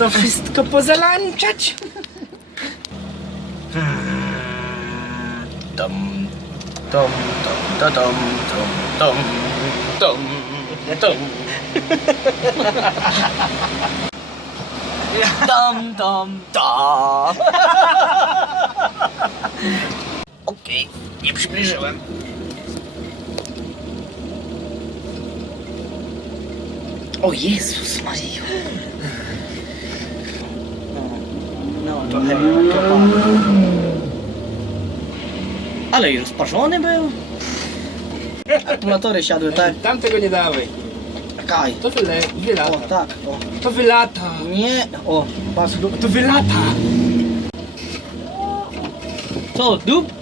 to wszystko pozalanczać. Tom, tom, tom, to tom, tom, tom, tom, tom. Tom, tom, tom. Okej, nie przybliżyłem. O Jezus Maria. No, no to pan. Ale i rozparzony był. Akumulatory siadły, tak? Tam tego nie dawaj. Kaj. To wyle, O, wylata. tak, o. To wylata. Nie, o, patrz. To wylata. Co, dup?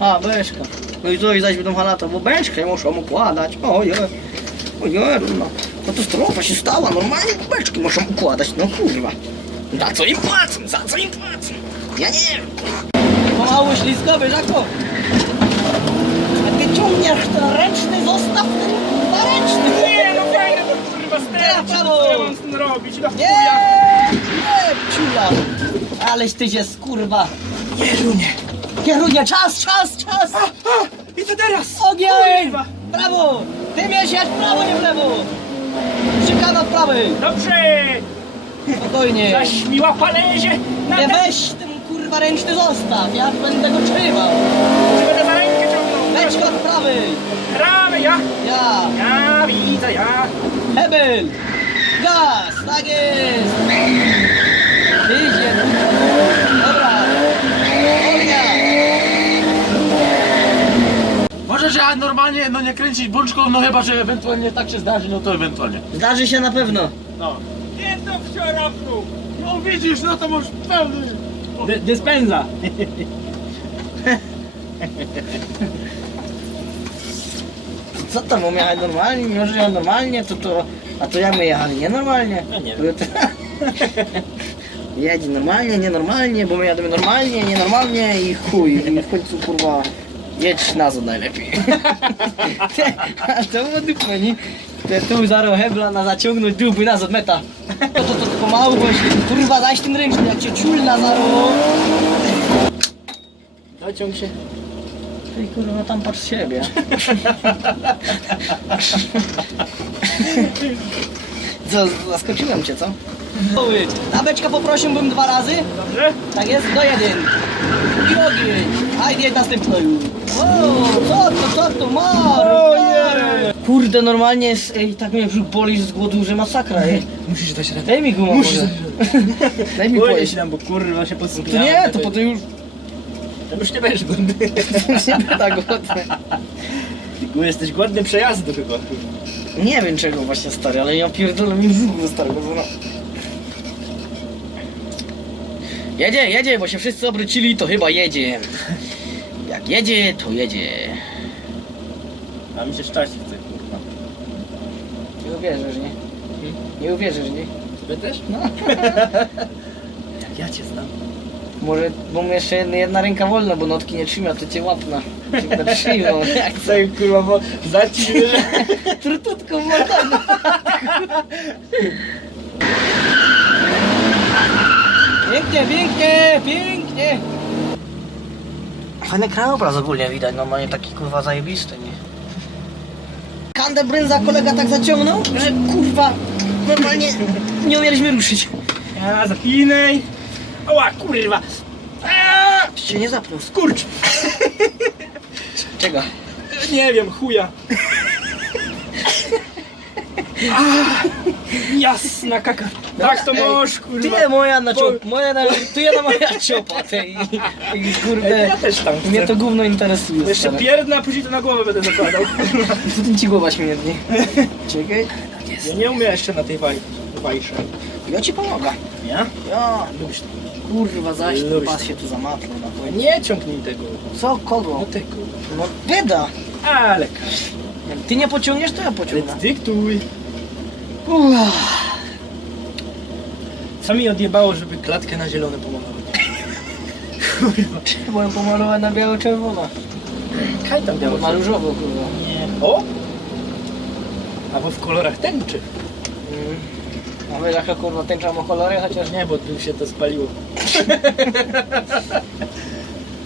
A, beczka. No i co, i zaś będą halata, bo beczkę muszą układać. Ojej, ojej, no. Katastrofa się stała, normalnie beczki muszą układać, no kurwa. Za co im płacą, za co im płacą? Ja nie wiem. Pomału ślizgowy, Żako. A ty ciągniesz ten ręczny, zostaw ten kurwa ręczny. Nie, no fajne to kurwa sterczy. Co ja mam z tym robić? No Nie, nie, ciula. Aleś ty się skurwa. Jerunie. Kierunie, czas, czas, czas. A, a, I co teraz? Ogień! Kurwa. Brawo! Ty miałeś jechać w prawo, nie w lewo! Szykana w prawej! Dobrze. Spokojnie! Zaś mi łapa lezie. Na Nie te... weź ten kurwa ręczny zostaw, ja będę go trzymał! Że będę za rękę ciągnął. Beczka od prawej! Ramy, ja. Ja! Ja widzę, ja. Hebel! Gaz! Tak jest! Idzie! Dobra! Olga! Możesz jechać normalnie, no nie kręcić bączką, no chyba, że ewentualnie tak się zdarzy, no to ewentualnie. Zdarzy się na pewno! No. Wczoraj. No widzisz, no to masz pełny. Dy- Dyspensa. Co tam, bo jechać normalnie, nie może jechać normalnie, to to... A to jak my jechali? Nienormalnie? Ja nie wiem. Jedź normalnie, nienormalnie, bo my jademy normalnie, nienormalnie i chuj. I w końcu kurwa jedź nazad najlepiej. A to było dupne, nie? Te tu zaro hebla na zaciągnąć dupy nazad meta. To, to, to, pomału, bo się, kurwa zaś ten ręczny, jak cię czul na zaro. Dociąg się. Ej kurwa tam patrz siebie. Co, zaskoczyłem cię, co? Na beczkę poprosiłbym dwa razy. Dobrze? Tak jest, do jeden. I ogień. Hajde, następny. O, co to, co to, mar? Kurde, normalnie jest, ej, tak mnie brzuch boli z głodu, że masakra, ej. Musisz dać radę. Daj mi gumę Musisz może. Daj mi Boję pojeść. się tam, bo kurwa się To podspinałem. nie, to potem już To już nie będziesz głodny. nie będę głodny. Ty jesteś głodny przejazdu chyba. Nie wiem czego właśnie stary, ale ja pierdolę mi brzuch starego no. Jedzie, jedzie, bo się wszyscy obrócili, to chyba jedzie. Jak jedzie, to jedzie. A mi się szczęście chce, uwierzysz, nie? Nie uwierzysz, nie? Ty też? No. Jak ja cię znam. Może, bo mu jeszcze jedna, jedna ręka wolna, bo notki nie trzyma, to cię łapna. Cię będę trzymał, jak Co im kurwa, bo zacznij, że... trututką mordą. Pięknie, pięknie, pięknie. Fajny krajobraz ogólnie widać, normalnie taki kurwa zajebisty, nie? Kandę brędza kolega tak zaciągnął, że kurwa, normalnie nie umieliśmy ruszyć. Ja, zapinaj. Ała, kurwa. Aaa, Czy cię nie zapnął? Skurcz. Czego? Nie wiem, chuja. Ah, jasna kaka. Tak to możesz, kurwa. Ty moja na ciop, moja na, tu jedna moja ciopa, ty i, i Ej, kurde, ja też tam chcę. mnie to gówno interesuje. Jeszcze stary. pierdnę, a później to na głowę będę zakładał. Co ten ci głowa śmierdzi? Czekaj. Ja nie umiem jeszcze na tej waj... wajsze. Ja ci pomogę. Ja? Ja, Lubisz to. kurwa zaś ten Lubisz pas to. się tu zamatlał na chuj. Nie ciągnij tego. Co, kogo? No tego. No bieda. Ale Jak ty nie pociągniesz, to ja pociągnę. dyktuj. Co mi odjebało, żeby klatkę na zielono pomalować? Kurwa. Moją pomalować na biało-czerwono. Kaj tam biało. Na różowo, kurwa. Nie. O! Albo w kolorach tęczy. Mm. A jaka kurwa tęcza ma kolory, chociaż Nie, bo tu się to spaliło.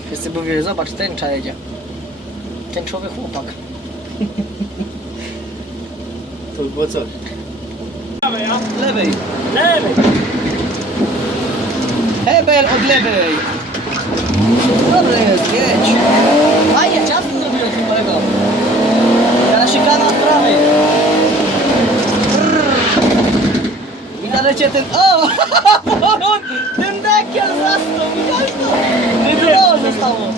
wszyscy mówili, zobacz, tęcza jedzie. Tęczowy chłopak. To by było coś. Lewej. Lewej! Hebel od lewej. Dobry jest, jedź. Fajnie, ciasto zrobiłeś kolego. Teraz szykana od prawej. I nalecie ten... O! ten dekiel zasnął, widziałeś to? Nie było zostało.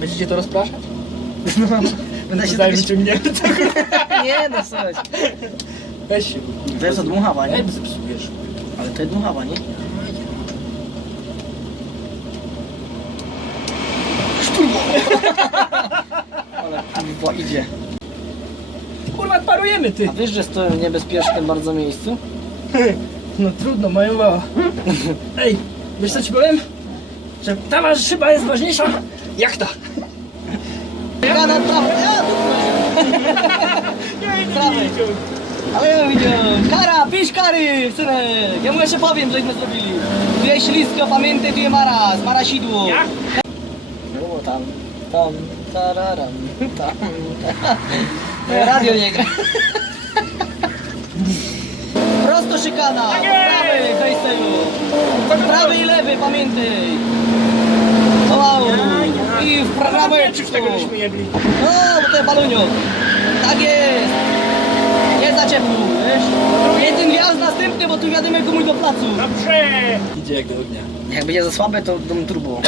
Będziecie to rozpraszać? Będę się wyciągniemy to. Nie no, coś. Weź się. To jest od dmuchawa, nie? Zepsujesz. Ale to jest dmuchawa, nie? Ale kurwa idzie. Kurwa, parujemy ty! A wiesz, że stoją w niebezpiecznym bardzo miejscu? No trudno, moja mała. Ej, wiesz co ci powiem? Że ta wasz szyba jest ważniejsza jak ta. Ja na prawo, ja tu Prawej. Ale ja widziałem. Kara, pisz kary, synek. Ja mu jeszcze powiem, żeśmy zrobili. Tu jest ślisko, pamiętaj, tu jest maraz, marasidło. Jak? No tam, tam, tararam, tam, tam. Radio nie gra. Prosto szykana, Tak prawej, hejseju. Prawy i lewy, pamiętaj. Wow. I w prawej Czy tego żeśmy jedli? No, bo to jest balonio. Tak jest. Nie za ciepło, wiesz? Jest ten gwiazd następny, bo tu wiadomo komuś do placu. Dobrze! Idzie jak do ognia. Jak będzie za słabe, to dam turbo.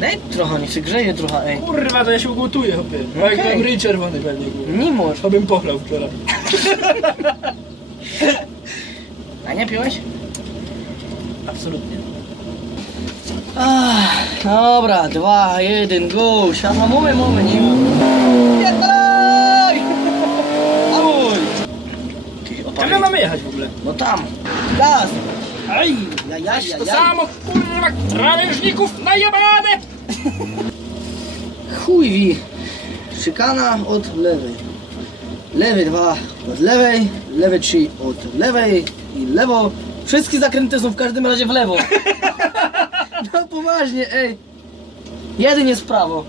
Daj trochę, niech się grzeje trochę, ej. Kurwa, to ja się ugotuję, hopie. No jak Okej. ryj czerwony pewnie, kurwa. Nie możesz. To bym pochlał wczoraj. A nie piłeś? Absolutnie. Ach, dobra, dwa, jeden, go. Światła mamy, mamy, nie. Pierdolaj! Amuj! Ty, my opalej. mamy jechać w ogóle? No tam. Gaz. Aj! Jaj, jaj, To jaj, jaj. samo, kurwa, krawężników najebane! Chuj wi. Szykana od lewej. Lewy dwa od lewej, lewy trzy od lewej i lewo. Wszystkie zakręty są w każdym razie w lewo. No poważnie, ej. Jeden jest w prawo.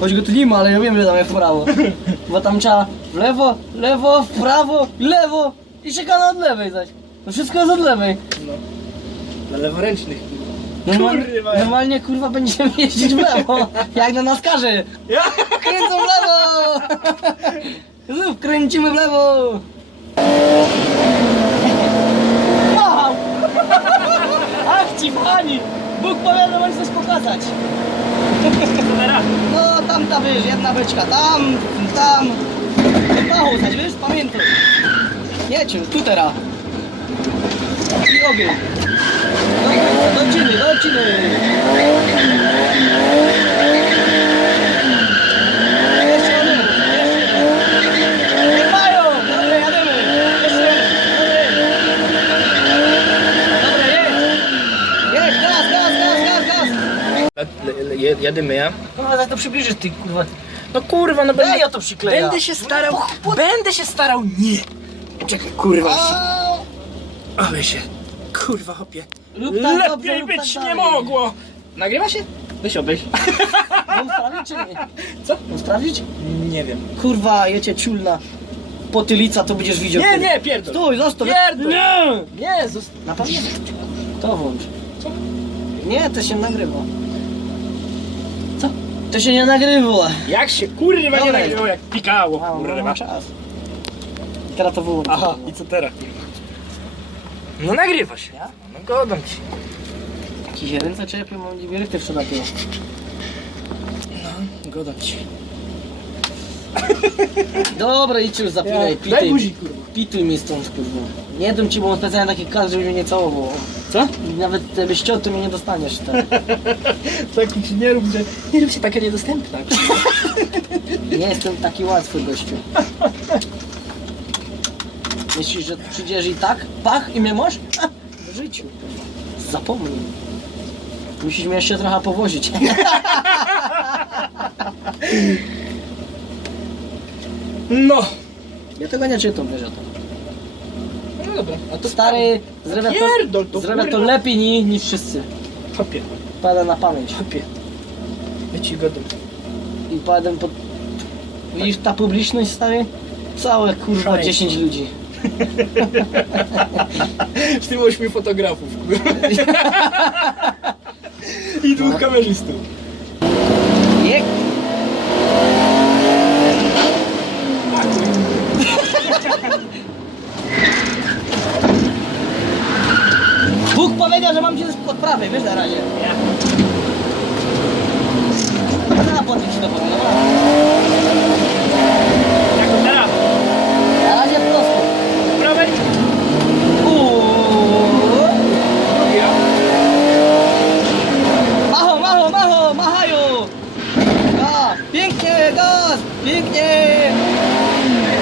Choć go tu nie ma, ale ja wiem, że tam jest w prawo. Bo tam trzeba w lewo, lewo, w prawo, lewo i szykana od lewej zaś. To wszystko jest od lewej. No. Dla leworęcznych. Kurwa. normalnie kurwa będziemy jeździć w lewo, jak na naskarze. Ja? Kręcą w lewo! Znów kręcimy w lewo! Wow! Ach ci pani! Bóg powiada wam coś pokazać. No tam ta wiesz, jedna beczka, tam, tam. Do pachu zaś, wiesz, pamiętaj. Jedź już, tu teraz. I ogień. Do, do do ciny. Jeszcze jadymy, jeszcze jeden. Niech mają! Dobra, jadymy. Jeszcze jeden. Dobra, jedź. Jedź, gaz, gaz, gaz, gaz, gaz. Jadymy, ja? Kurwa, tak to przybliżysz ty, kurwa. No kurwa, no będę, ja to przykleję. będę się starał, będę się starał, nie! Czekaj, kurwa, ale się, kurwa, hopie. Rób tak Lepiej dobrze, rób być tak nie dalej. mogło! Nagrywa się? Weź obejść. Mam sprawdzić czy nie? Co? Mam sprawdzić? Nie wiem. Kurwa, jecie ciulna. Potylica, to będziesz widział. Nie, nie, pierdol. Stój, zostaw. Pierdol. Nie! Nie, zost... Na pewno? To włącz. Co? Nie, to się nagrywa. To się nie nagrywa. Jak się kurwa nie Dobra. nagrywało, jak pikało, kurwa. czas. Teraz to wyłącz. Aha, i co teraz? No nagrywa się. Ja? No godam ci. Jakieś ręce czepią, mam niewiele też przelatuje. No, godam ci. Dobra, idź już zapinaj, daj pituj. buzi, kurwa. Pituj mi stąd, kurwa. Nie dam ci, bo mam specjalnie taki kas, żeby mnie nie całował. Co? Nawet gdybyś chciał, to mnie nie dostaniesz. Tak. Taki ci nie rób, że... Nie rób się taka niedostępna. Nie jestem taki łatwy gościu. Myślisz, że przyjdziesz i tak, pach i mnie masz? Ha, W życiu. Zapomnij. Musisz mnie jeszcze trochę powozić. No. Ja tego nie czytam, wiesz o to. No dobra, a to Stary, zrobię Pierdol to, to, zrobię to kurwa. lepiej ni, niż wszyscy. Hopie, Pada na pamięć. hopie. Ja ci. I padem pod... Widzisz ta publiczność, stary? Całe kurwa Szaleństwo. 10 ludzi. W tym ośmiu fotografów. I dwóch kamerzystów. Jek. Bóg powiedział, że mam cię od prawej, wiesz na razie. Ja. Podnieść się do wody, dobra. Jak teraz? Na razie prosto. Prawej? Macho, macho, macho, machają! A, pięknie, gaz! Pięknie!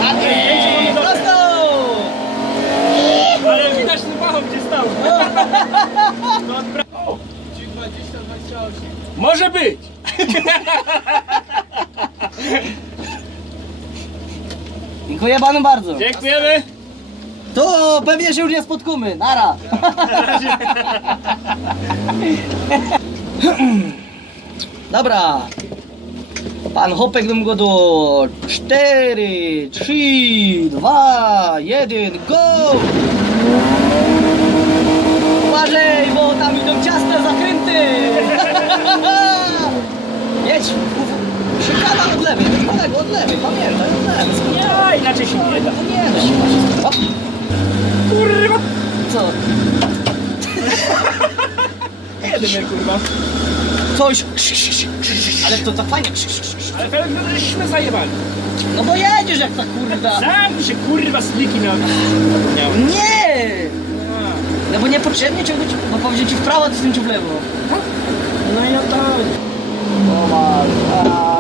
A ty, prosto! Ale widać ten Może być! Dziękuję panu bardzo. Dziękujemy! To pewnie się już nie spotkamy. Nara. Dobra. Pan Hopek dam go do 4, 3, 2, 1, go! Uważaj, bo tam idą ciasne zakręty! Jedź! Szykana od lewej, kolego od lewej, pamiętaj, od lewej. Nie, inaczej się nie da. No nie, no się masz. O, Kurwa! co? Jedyny kurwa. Coś. Ale to tak fajnie. Ale pewnie to żeśmy zajebali. No bo jedziesz jak ta kurda. Sam się kurwa sliki miał. Zapomniałem. Nie! No bo niepotrzebnie ciągnąć, bo powiedział ci w prawo, a ty skręcił w lewo. No i o to. O mal,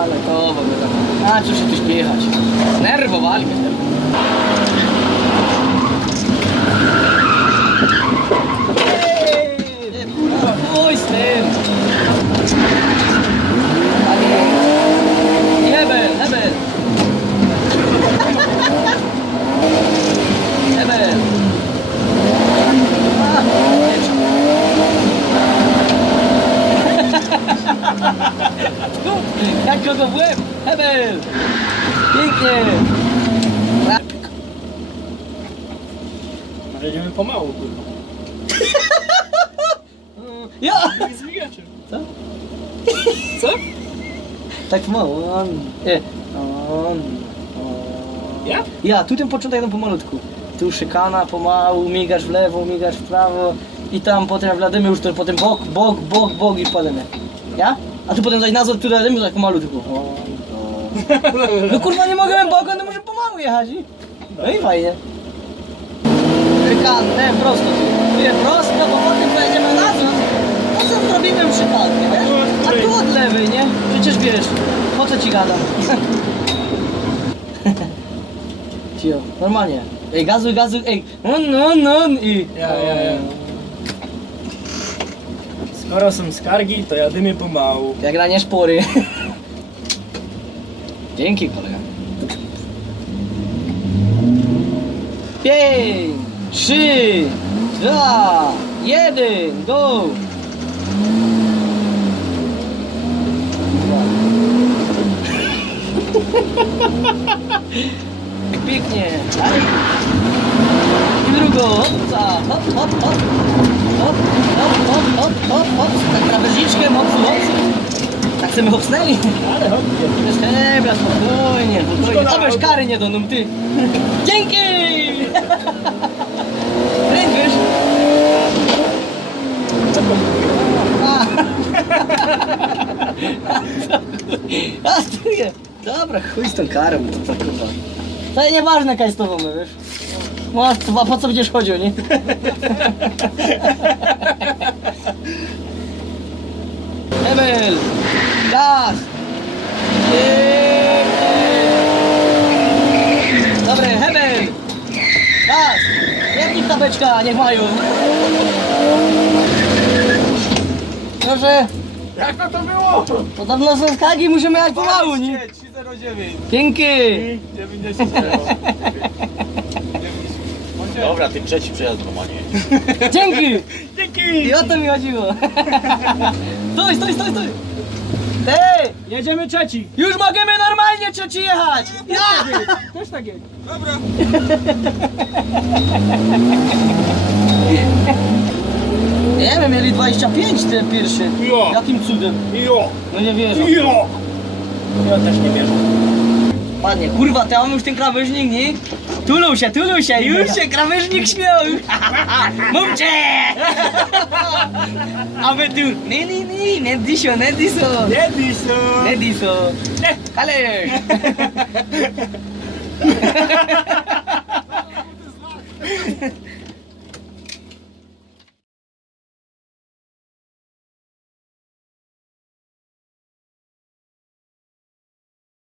ale to w ogóle. A co się tu śpiechać? Nerwowali mnie. Z tym! Panie! Hebel, hebel! Hebel! A, jedź. Tu, Jak kogo w łeb! Hebel! Pięknie! Może jedziemy pomału kurwa. Ja! I zbigaczem. Co? Co? Tak mało. On, e, on, on. Ja? Ja, tu ten początek jeden pomalutku. Tu szykana, pomału, migasz w lewo, migasz w prawo i tam potem jak wladymy już to potem bok, bok, bok, bok i wpademy. Ja? A tu potem zaś nazwę, tu wladymy tak pomalutku. No kurwa nie mogę bokiem, no może pomału jechać. i- No i fajnie. Szykan, nie, prosto. Tu jest prosto, bo potem pojedziemy na co? Po co zrobimy szykankę, nie? A tu od lewej, nie? Przecież wiesz, po co ci gadam? Cio, normalnie. Ej, gazuj, gazuj, ej, on, on, on i... Ja, ja, ja. Skoro są skargi, to jadymy pomału. Jak na nie szpory. Dzięki kolega. Pięć, trzy, dwa, jeden, go! Pięknie. Dalej. I drugą. Hopca. Hop, hop, hop. Hop, hop, hop, hop, hop, hop. Tak krawężniczkiem, hopsu, hopsu. Tak sobie hopsnęli. Ale hopie. Dobra, spokojnie, spokojnie. To wiesz, kary nie doną, ty. Dzięki! Kręcisz? A. A, tu je. Dobra, chuj z tą karą, to tak kurwa. To nieważne, kaj z tobą, no, wiesz. No, to po co będziesz chodził, nie? Emil! Gaz! Dobry, Hebel! Gaz! Jebnij w tabeczka, niech mają! Proszę, Jak to to było? podobno są skagi, musimy jechać pomału, nie? 309. Dzięki! 90 euro. Dobra, ty trzeci przejazd Romanie. Dzięki! Dzięki! I o to mi chodziło. Stój, stój, stój, stój! Ej! Jedziemy trzeci. Już możemy normalnie trzeci jechać. Ja! Też tak jest. Nie wiem, mieli 25 ten pierwszy. Jo. Jakim cudem? No nie wierzę. Jo! Ja też nie wierzę. Ładnie, kurwa, to mam już ten krawężnik, nie? Tulą się, tulą się, już się krawężnik śmiał! Mumcie! A wy tu, nie, nie, nie, nie diso, nie diso, Nie pisu. nie diso, Kależ!